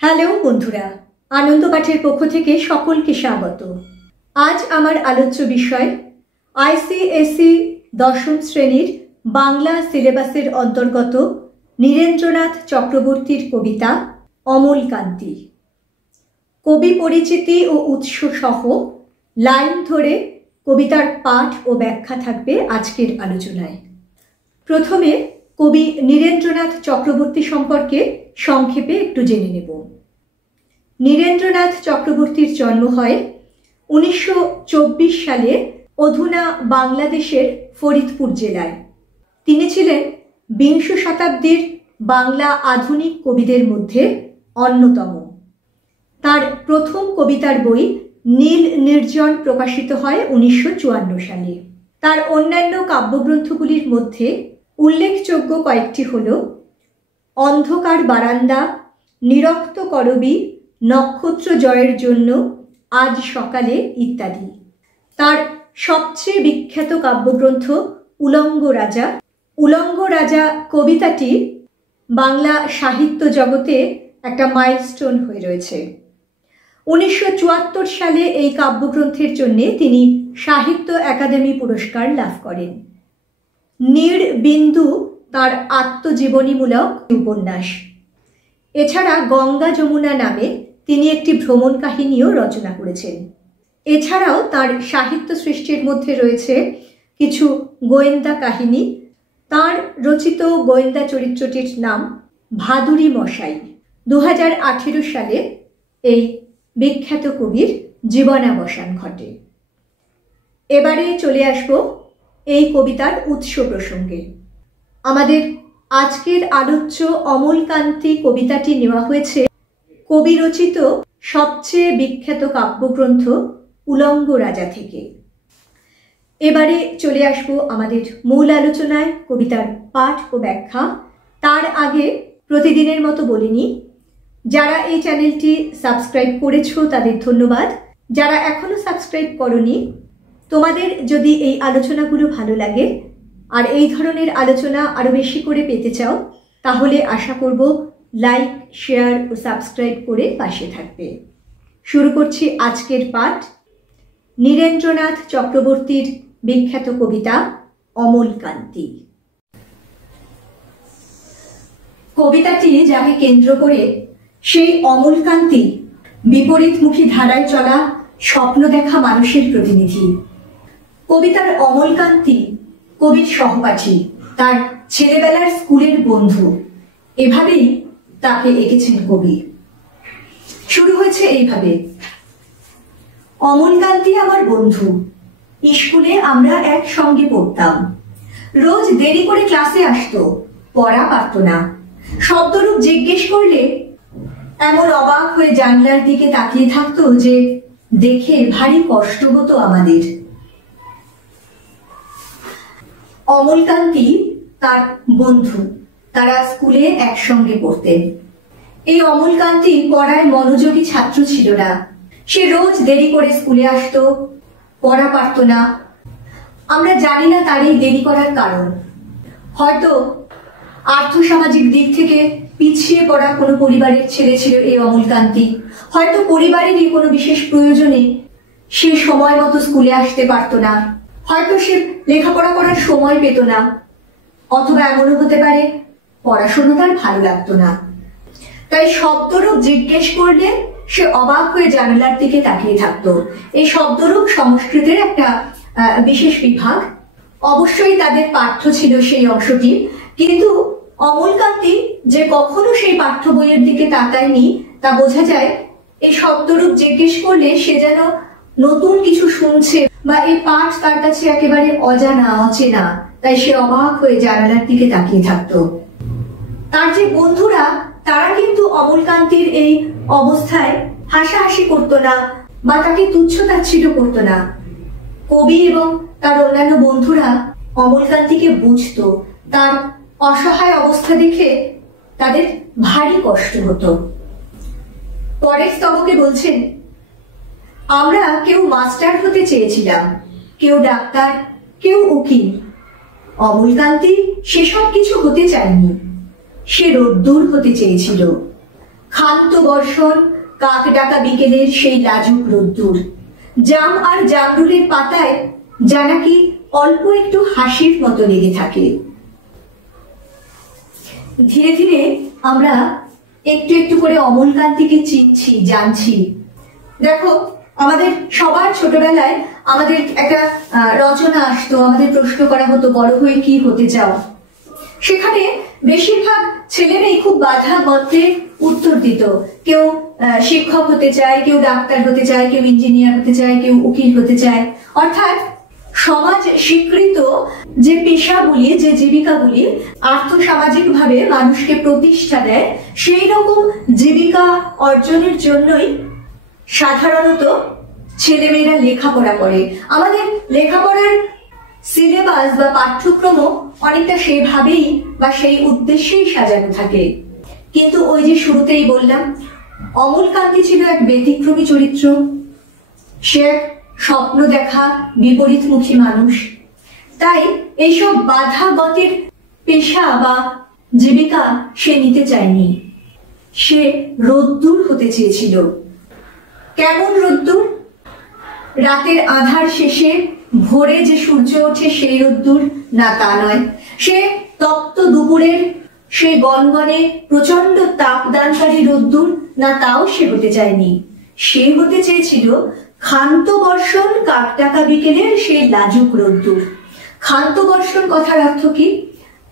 Hello বন্ধুরা, আনন্দ পাঠের পক্ষ থেকে সকলকে স্বাগত। আজ আমার আলোচ্য বিষয় আইসিএসই দশম শ্রেণীর বাংলা সিলেবাসের অন্তর্গত নীরেন্দ্রনাথ চক্রবর্তীর কবিতা অমলকান্তি। কবি পরিচিতি ও উৎস সহ লাইন ধরে কবিতার পাঠ ও ব্যাখ্যা থাকবে আজকের আলোচনায়। প্রথমে কবি নীরেন্দ্রনাথ চক্রবর্তী সম্পর্কে সংক্ষেপে একটু জেনে নেব। নীরেন্দ্রনাথ চক্রবর্তীর জন্ম হয় 1924 সালে অধুনা বাংলাদেশের ফরিদপুর জেলায়। তিনি ছিলেন বিংশ শতাব্দীর বাংলা আধুনিক কবিদের মধ্যে অন্যতম। তার প্রথম কবিতার বই নীল নির্জন প্রকাশিত হয় 1954 সালে। তার অন্যান্য কাব্যগ্রন্থগুলির মধ্যে উল্লেখযোগ্য কয়েকটি হল অন্ধকার বারান্দা, নিরক্ত করবী, নক্ষত্র জয়ের জন্য, আজ সকালে ইত্যাদি। তার সবচেয়ে বিখ্যাত কাব্যগ্রন্থ উলঙ্গ রাজা। উলঙ্গ রাজা কবিতাটি বাংলা সাহিত্য জগতে একটা মাইলস্টোন হয়ে রয়েছে। 1974 সালে এই কাব্যগ্রন্থের জন্য তিনি সাহিত্য একাডেমি পুরস্কার লাভ করেন। নীড় বিন্দু তার আত্মজীবনীমূলক উপন্যাস। এছাড়া গঙ্গা যমুনা নামে তিনি একটি ভ্রমণ কাহিনীও রচনা করেছেন। এছাড়াও তার সাহিত্য সৃষ্টির মধ্যে রয়েছে কিছু গোয়েন্দা কাহিনী। তার রচিত গোয়েন্দা চরিত্রটির নাম ভাদুরী মশাই। 2018 সালে এই বিখ্যাত কবির জীবনাবসান ঘটে। এবারে চলে আসব এই কবিতার উৎস প্রসঙ্গে। আমাদের আজকের আলোচ্য অমলকান্তি কবিতাটি নেওয়া হয়েছে কবি রচিত সবচেয়ে বিখ্যাত কাব্যগ্রন্থ উলঙ্গ রাজা থেকে। এবারে চলে আসব আমাদের মূল আলোচনায়, কবিতার পাঠ ও ব্যাখ্যা। তার আগে প্রতিদিনের মতো বলিনি, যারা এই চ্যানেলটি সাবস্ক্রাইব করেছো তাদের ধন্যবাদ। যারা এখনো সাবস্ক্রাইব করনি, তোমাদের যদি এই আলোচনাগুলো ভালো লাগে আর এই ধরনের আলোচনা আরো বেশি করে পেতে চাও, তাহলে আশা করব লাইক, শেয়ার ও সাবস্ক্রাইব করে পাশে থাকবে। শুরু করছি আজকের পাঠ, নীরেন্দ্রনাথ চক্রবর্তীর বিখ্যাত কবিতা অমলকান্তি। কবিতাটি যাকে কেন্দ্র করে সেই অমলকান্তি বিপরীতমুখী ধারায় চলা স্বপ্ন দেখা মানুষের প্রতিনিধি। কবিতার অমলকান্তি কবির সহপাঠী, তার ছেলেবেলার স্কুলের বন্ধু, এভাবেই তাকে এঁকেছেন কবি। শুরু হয়েছে এইভাবে: অমলকান্তি আমার বন্ধু, স্কুলে আমরা একসঙ্গে পড়তাম। রোজ দেরি করে ক্লাসে আসতো, পড়া পারত না। শব্দরূপ জিজ্ঞেস করলে এমন অবাক হয়ে জানলার দিকে তাকিয়ে থাকতো যে দেখে ভারী কষ্ট হতো আমাদের। অমলকান্তি তার বন্ধু, তারা স্কুলে একসঙ্গে পড়তেন। এই অমলকান্তি পড়ায় মনোযোগী ছাত্র ছিল না। সে রোজ দেরি করে স্কুলে আসতো, পড়া পারত না। আমরা জানি না তার এই দেরি করার কারণ। হয়তো আর্থসামাজিক দিক থেকে পিছিয়ে পড়া কোনো পরিবারের ছেলে ছিল এই অমলকান্তি। হয়তো পরিবারেরই কোনো বিশেষ প্রয়োজনে সে সময় মতো স্কুলে আসতে পারত না। হয়তো সে লেখাপড়া করার সময় পেত না। অথবা এমনও হতে পারে পড়াশোনা তার ভালো লাগতো না। তাই শব্দরূপ জিজ্ঞেস করলে সে অবাক হয়ে জানালার দিকে তাকিয়ে থাকতো। এই শব্দরূপ সংস্কৃতের একটা বিশেষ বিভাগ। অবশ্যই তাদের পাঠ্য ছিল সেই অংশটি, কিন্তু অমলকান্তি যে কখনো সেই পাঠ্য বইয়ের দিকে তাকায়নি তা বোঝা যায়। এই শব্দরূপ জিজ্ঞেস করলে সে যেন নতুন কিছু শুনছে, বা এই পাঠ তার কাছে একেবারে অজানা, অচেনা। তাই সে অবাক হয়ে জানালার দিকে তাকিয়ে থাকতো। তার যে বন্ধুরা, তারা কিন্তু অমলকান্তির এই অবস্থায় হাসাহাসি করতো না বা তাকে তুচ্ছ-তাচ্ছিল্য করতো না। কবি এবং তার অন্যান্য বন্ধুরা অমলকান্তিকে বুঝতো। তার অসহায় অবস্থা দেখে তাদের ভারী কষ্ট হতো। পরের স্তবকে বলছেন, আমরা কেউ মাস্টার হতে চেয়েছিলাম, কেউ ডাক্তার, কেউ উকিল। অমলকান্তি সেসব কিছু হতে চায়নি। সে রোদ্দুর হতে চেয়েছিল। ক্ষান্ত বর্ষণ, কাক ডাকা বিকেলের সেই লাজুক রোদ্দুর, জাম আর জামরুলের পাতায় যা নাকি অল্প একটু হাসির মতো লেগে থাকে। ধীরে ধীরে আমরা একটু একটু করে অমলকান্তিকে চিনছি, জানছি। দেখো, আমাদের সবার ছোটবেলায় আমাদের একটা রচনা আসতো, আমাদের প্রশ্ন করা হতো বড় হয়ে কি হতে চাও। সেখানে বেশিরভাগ ছেলেমেয়ে খুব বাধা গর্তে উত্তর দিত। কেউ শিক্ষক হতে চায়, কেউ ডাক্তার হতে চায়, কেউ ইঞ্জিনিয়ার হতে চায়, কেউ উকিল হতে চায়। অর্থাৎ সমাজ স্বীকৃত যে পেশাগুলি, যে জীবিকাগুলি আর্থসামাজিক ভাবে মানুষকে প্রতিষ্ঠা দেয়, সেই রকম জীবিকা অর্জনের জন্যই সাধারণত ছেলেমেয়েরা লেখাপড়া করে। আমাদের লেখাপড়ার সিলেবাস বা পাঠ্যক্রম অনেকটা সেভাবেই বা সেই উদ্দেশ্যেই সাজানো থাকে। কিন্তু ওই যে শুরুতেই বললাম, অমলকান্তি ছিল এক ব্যতিক্রমী চরিত্র। সে এক স্বপ্ন দেখা বিপরীতমুখী মানুষ। তাই এইসব বাধাগতের পেশা বা জীবিকা সে নিতে চায়নি। সে রোদ্দুর হতে চেয়েছিল। কেমন রোদ্দুর? রাতের আধার শেষে ভোরে যে সূর্য ওঠে সেই রোদ্দুর? না, তা নয়। সে তপ্ত দুপুরের সেই গনগনে প্রচন্ড তাপদানকারী রোদ্দুর? না, তাও সে হতে চায়নি। সে হতে চেয়েছিল ক্ষান্ত বর্ষণ, কাক ডাকা বিকেলের সেই লাজুক রোদ্দুর। ক্ষান্ত বর্ষণ কথার অর্থ কি?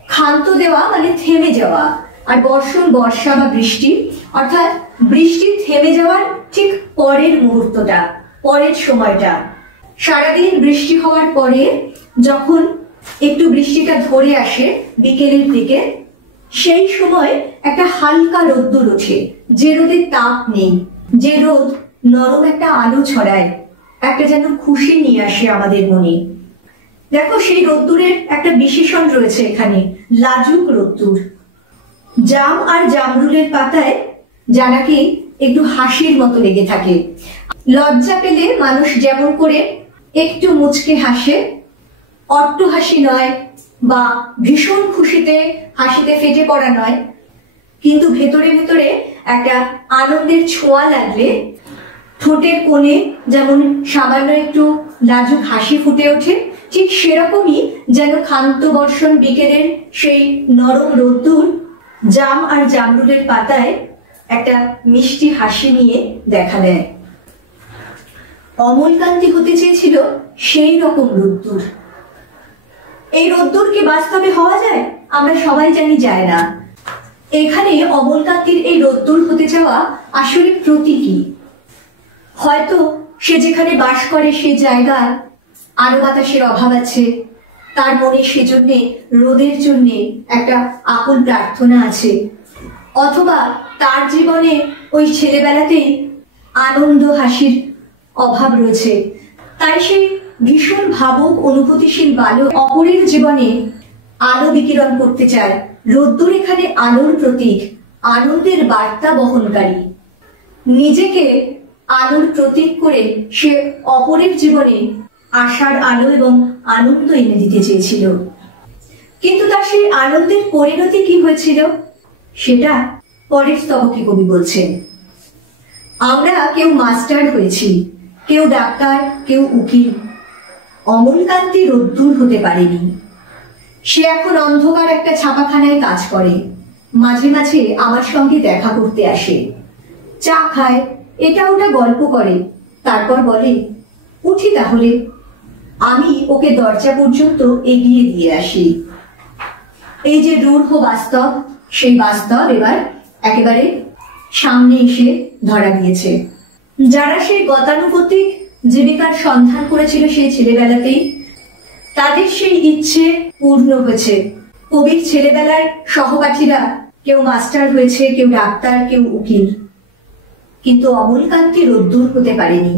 ক্ষান্ত দেওয়া মানে থেমে যাওয়া, আর বর্ষণ বর্ষা বা বৃষ্টি, অর্থাৎ বৃষ্টি থেমে যাওয়ার ঠিক পরের মুহূর্তটা, পরের সময়টা। সারাদিন বৃষ্টি হওয়ার পরে যখন একটু বৃষ্টিটা ধরে আসে বিকেলের দিকে, সেই সময় একটা হালকা রোদ্দুর ওঠে, যে রোদের তাপ নেই, যে রোদ নরম একটা আলো ছড়ায়, একটা যেন খুশি নিয়ে আসে আমাদের মনে। দেখো, সেই রোদ্দুরের একটা বিশেষণ রয়েছে এখানে, লাজুক রোদ্দুর। জাম আর জামরুলের পাতায় যা নাকি একটু হাসির মতো লেগে থাকে। লজ্জা পেলে মানুষ যেমন করে একটু মুচকে হাসে, অট্ট হাসি নয় বা ভীষণ খুশিতে হাসিতে ফেটে পড়া নয়, কিন্তু ভেতরে ভেতরে একটা আনন্দের ছোঁয়া লাগলে ঠোঁটের কোণে যেমন সামান্য একটু লাজুক হাসি ফুটে ওঠে, ঠিক সেরকমই যেন ক্ষান্ত বর্ষণ বিকেলের সেই নরম রোদ্দুর জাম আর জামরুলের পাতায় একটা মিষ্টি হাসি নিয়ে দেখা দেয়। অমলকান্তি হতে চেয়েছিল সেই রকম রোদ্দুর। এই রোদ্দুর কি বাস্তবে হওয়া যায়? আমরা সবাই জানি যায় না। এখানে অমলকান্তির এই রোদ্দুর হতে চাওয়া আসলে প্রতীকী। হয়তো সে যেখানে বাস করে সে জায়গায় আলো বাতাসের অভাব আছে, তার মনে সেজন্যে রোদের জন্যে একটা আকুল প্রার্থনা আছে। অথবা তার জীবনে ওই ছেলেবেলাতেই আনন্দ হাসির অভাব রয়েছে, তাই সেই ভীষণ ভাবুক অনুভূতিশীল বালক অপরের জীবনে আলো বিকিরণ করতে চায়। রোদ্দুর এখানে আলোর প্রতীক, আনন্দের বার্তা বহনকারী। নিজেকে আলোর প্রতীক করে সে অপরের জীবনে আশার আলো এবং আনন্দ এনে দিতে চেয়েছিল। কিন্তু তার সেই আনন্দের পরিণতি কি হয়েছিল সেটা পরের স্তবকে কবি বলছেন। আমরা কেউ মাস্টার হয়েছি, কেউ ডাক্তার, কেউ উকিল। অমলকান্তি রোদ্দুর হতে পারেনি। সে এখন অন্ধকার একটা ছাপাখানায় কাজ করে। মাঝে মাঝে আমার সঙ্গে দেখা করতে আসে, চা খায়, এটা ওটা গল্প করে, তারপর বলে উঠি তাহলে। আমি ওকে দরজা পর্যন্ত এগিয়ে দিয়ে আসি। এই যে রূঢ় বাস্তব, সেই বাস্তব এবার একেবারে সামনে এসে ধরা দিয়েছে। যারা সেই গতানুগতিক জীবিকার সন্ধান করেছিল সেই ছেলেবেলাতেই, তাদের সেই ইচ্ছে পূর্ণ হয়েছে। কবির ছেলেবেলার সহপাঠীরা কেউ মাস্টার হয়েছে, কেউ ডাক্তার, কেউ উকিল, কিন্তু অমলকান্তি রোদ্দুর হতে পারেনি।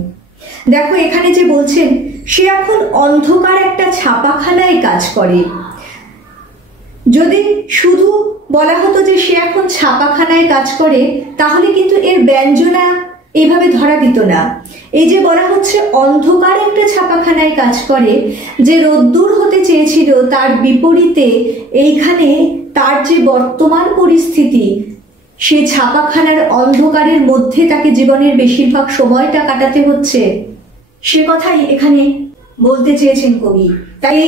দেখো এখানে যে বলছেন সে এখন অন্ধকার একটা ছাপাখানায় কাজ করে। যদি শুধু বলা হতো যে সে এখন ছাপাখানায় কাজ করে, তাহলে কিন্তু এর ব্যঞ্জনা এইভাবে ধরা দিত না। এই যে বলা হচ্ছে অন্ধকার একটা ছাপাখানায় কাজ করে, যে রোদ্দুর হতে চেয়েছিল তার বিপরীতে এইখানে তার যে বর্তমান পরিস্থিতি, সেই ছাপাখানার অন্ধকারের মধ্যে তাকে জীবনের বেশিরভাগ সময়টা কাটাতে হচ্ছে, সে কথাই এখানে বলতে চেয়েছেন কবি। তাই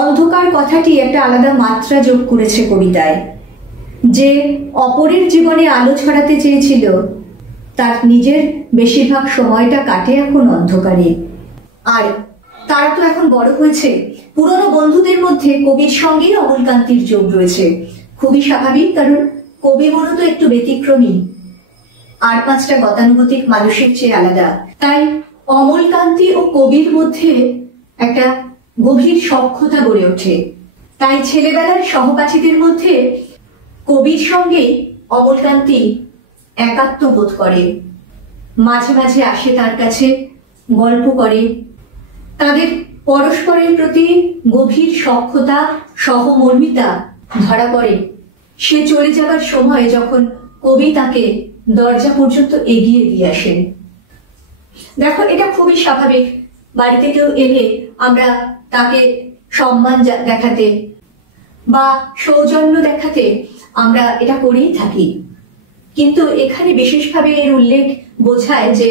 অন্ধকার কথাটি একটা আলাদা মাত্রা যোগ করেছে কবিতায়। যে অপরের জীবনে আলো ছড়াতে চেয়েছিল, তার নিজের বেশিরভাগ সময়টা কাটে এখন অন্ধকারে। আর তারা তো এখন বড় হয়েছে। পুরনো বন্ধুদের মধ্যে কবির সঙ্গেই অমলকান্তির যোগ রয়েছে, খুবই স্বাভাবিক, কারণ কবি মূলত একটু ব্যতিক্রমী, আর 5টা গতানুগতিক মানুষের চেয়ে আলাদা। তাই অমলকান্তি ও কবির মধ্যে একটা গভীর সখ্যতা গড়ে ওঠে। তাই ছেলেবেলার সহপাঠীদের মধ্যে কবির সঙ্গে অমলকান্তি একাত্ম বোধ করে, মাঝে মাঝে আসে তার কাছে, গল্প করে। তাদের পরস্পরের প্রতি গভীর সখ্যতা, সহমর্মিতা ধরা পড়ে সে চলে যাবার সময়, যখন কবি তাকে দরজা পর্যন্ত এগিয়ে দিয়ে আসেন। দেখো, এটা খুবই স্বাভাবিক। বাড়িতে কেউ এলে আমরা তাকে সম্মান দেখাতে বা সৌজন্য দেখাতে আমরা এটা করেই থাকি, কিন্তু এখানে বিশেষভাবে এর উল্লেখ বোঝায় যে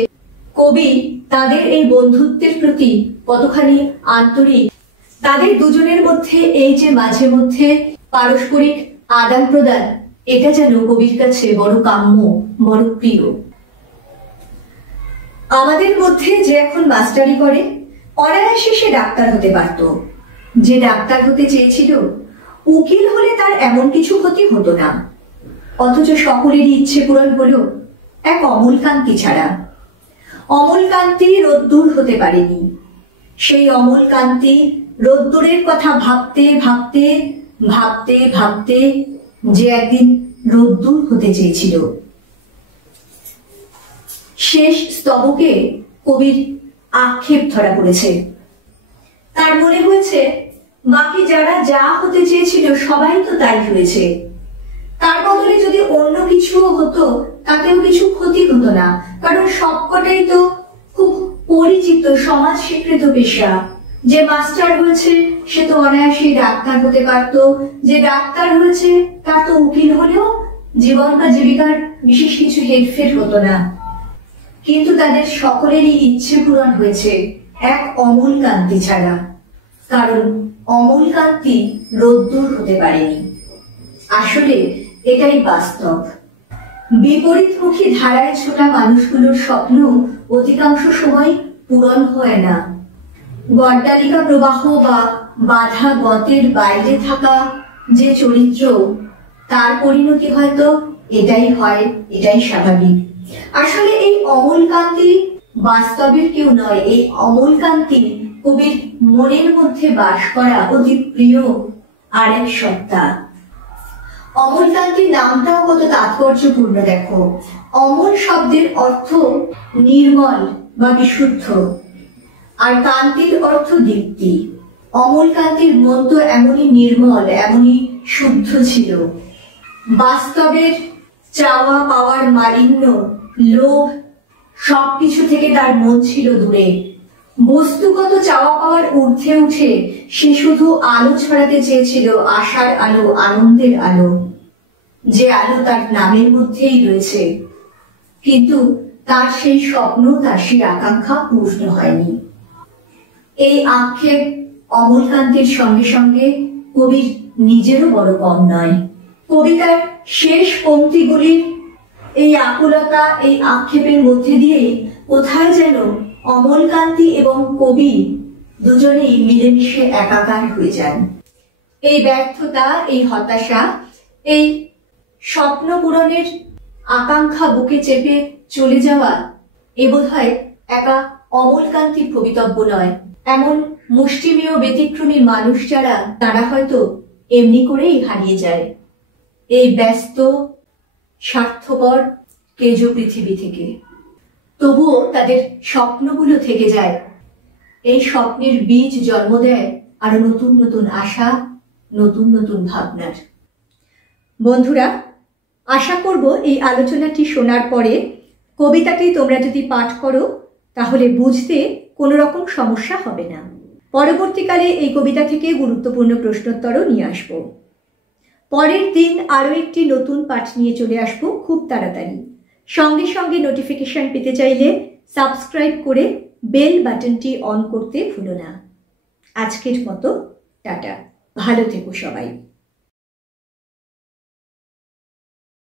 কবি তাদের এই বন্ধুত্বের প্রতি কতখানি আন্তরিক। তাদের দুজনের মধ্যে এই যে মাঝে মধ্যে পারস্পরিক আদান প্রদান, এটা যেন কবির কাছে বড় কাম্য, বড় প্রিয়। আমাদের মধ্যে যে এখন মাস্টারি করে, অনায়াসে সে ডাক্তার হতে পারত। যে ডাক্তার হতে চেয়েছিল, উকিল হলে তার এমন কিছু ক্ষতি হতো না, অথচ সকলেরই ইচ্ছে পূরণ হলো এক অমলকান্তি ছাড়া। অমলকান্তি রোদ্দুর হতে পারেনি। সেই অমলকান্তি রোদ্দুরের কথা ভাবতে ভাবতে ভাবতে ভাবতে যে একদিন রোদ্দুর হতে চেয়েছিল। শেষ স্তবকে কবির আক্ষেপ ধরা পড়েছে। তার মনে হয়েছে বাকি যারা যা হতে চেয়েছিল সবাই তো তাই হয়েছে, তার বদলে যদি অন্য কিছু হতো তাতেও কিছু ক্ষতি হতো না, কারণ সবকটাই তো খুব পরিচিত সমাজ স্বীকৃত পেশা। যে মাস্টার হয়েছে সে তো অনায়াসেই ডাক্তার হতে পারত, যে ডাক্তার হয়েছে তার তো উকিল হলেও জীবন বা জীবিকার বিশেষ কিছু হেরফের হতো না। কিন্তু তাদের সকলেরই ইচ্ছে পূরণ হয়েছে এক অমলকান্তি ছাড়া, কারণ অমলকান্তি রোদ্দুর হতে পারেনি। আসলে এটাই বাস্তব। বিপরীতমুখী ধারায় ছোটা মানুষগুলোর স্বপ্ন অধিকাংশ সময় পূরণ হয় না। গড্ডালিকা প্রবাহ বা বাধা গতের বাইরে থাকা যে চরিত্র, তার পরিণতি হয়তো এটাই হয়, এটাই স্বাভাবিক। আসলে এই অমলকান্তি বাস্তবের কেউ নয়, এই অমলকান্তি কবির মনের মধ্যে বাস করা অতি প্রিয় আরেক সত্তা। অমলকান্তির নামটাও কত তাৎপর্যপূর্ণ দেখো। অমল শব্দের অর্থ নির্মল বা বিশুদ্ধ, আর কান্তির অর্থ দীপ্তি। অমলকান্তির মন তো এমনই নির্মল, এমনই শুদ্ধ ছিল। বাস্তবের চাওয়া পাওয়ার মালিন্য, লোভ সবকিছু থেকে তার মন ছিল দূরে। বস্তুগত চাওয়া পাওয়ার ঊর্ধ্বে উঠে সে শুধু আলো ছড়াতে চেয়েছিল, আশার আলো, আনন্দের আলো, যে আলো তার নামের মধ্যেই রয়েছে। কিন্তু তার সেই স্বপ্ন, তার সেই আকাঙ্ক্ষা পূর্ণ হয়নি। এই আক্ষেপ অমলকান্তির সঙ্গে সঙ্গে কবির নিজেরও বড় কম নয়। কবিতার শেষ পংক্তিগুলির এই আকুলতা, এই আক্ষেপের মধ্যে দিয়ে কোথায় যেন অমলকান্তি এবং কবি দুজনেই মিলেমিশে একাকার হয়ে যান। এই ব্যর্থতা, এই হতাশা, এই স্বপ্ন পূরণের আকাঙ্ক্ষা বুকে চেপে চলে যাওয়া, এ বোধহয় একা অমলকান্তির ভবিতব্য নয়। এমন মুষ্টিমেয় ব্যতিক্রমী মানুষ যারা, তারা হয়তো এমনি করেই হারিয়ে যায় এই ব্যস্ত স্বার্থপর কেজো পৃথিবী থেকে। তবুও তাদের স্বপ্নগুলো থেকে যায়। এই স্বপ্নের বীজ জন্ম দেয় আরো নতুন নতুন আশা, নতুন নতুন ভাবনার। বন্ধুরা, আশা করব এই আলোচনাটি শোনার পরে কবিতাটি তোমরা যদি পাঠ করো তাহলে বুঝতে কোনো রকম সমস্যা হবে না। পরবর্তীকালে এই কবিতা থেকে গুরুত্বপূর্ণ প্রশ্নোত্তরও নিয়ে আসব। পরের দিন আরও একটি নতুন পাঠ নিয়ে চলে আসবো খুব তাড়াতাড়ি। সঙ্গে সঙ্গে নোটিফিকেশন পেতে চাইলে সাবস্ক্রাইব করে বেল বাটনটি অন করতে ভুলো না। আজকের মতো টাটা, ভালো থেকো সবাই।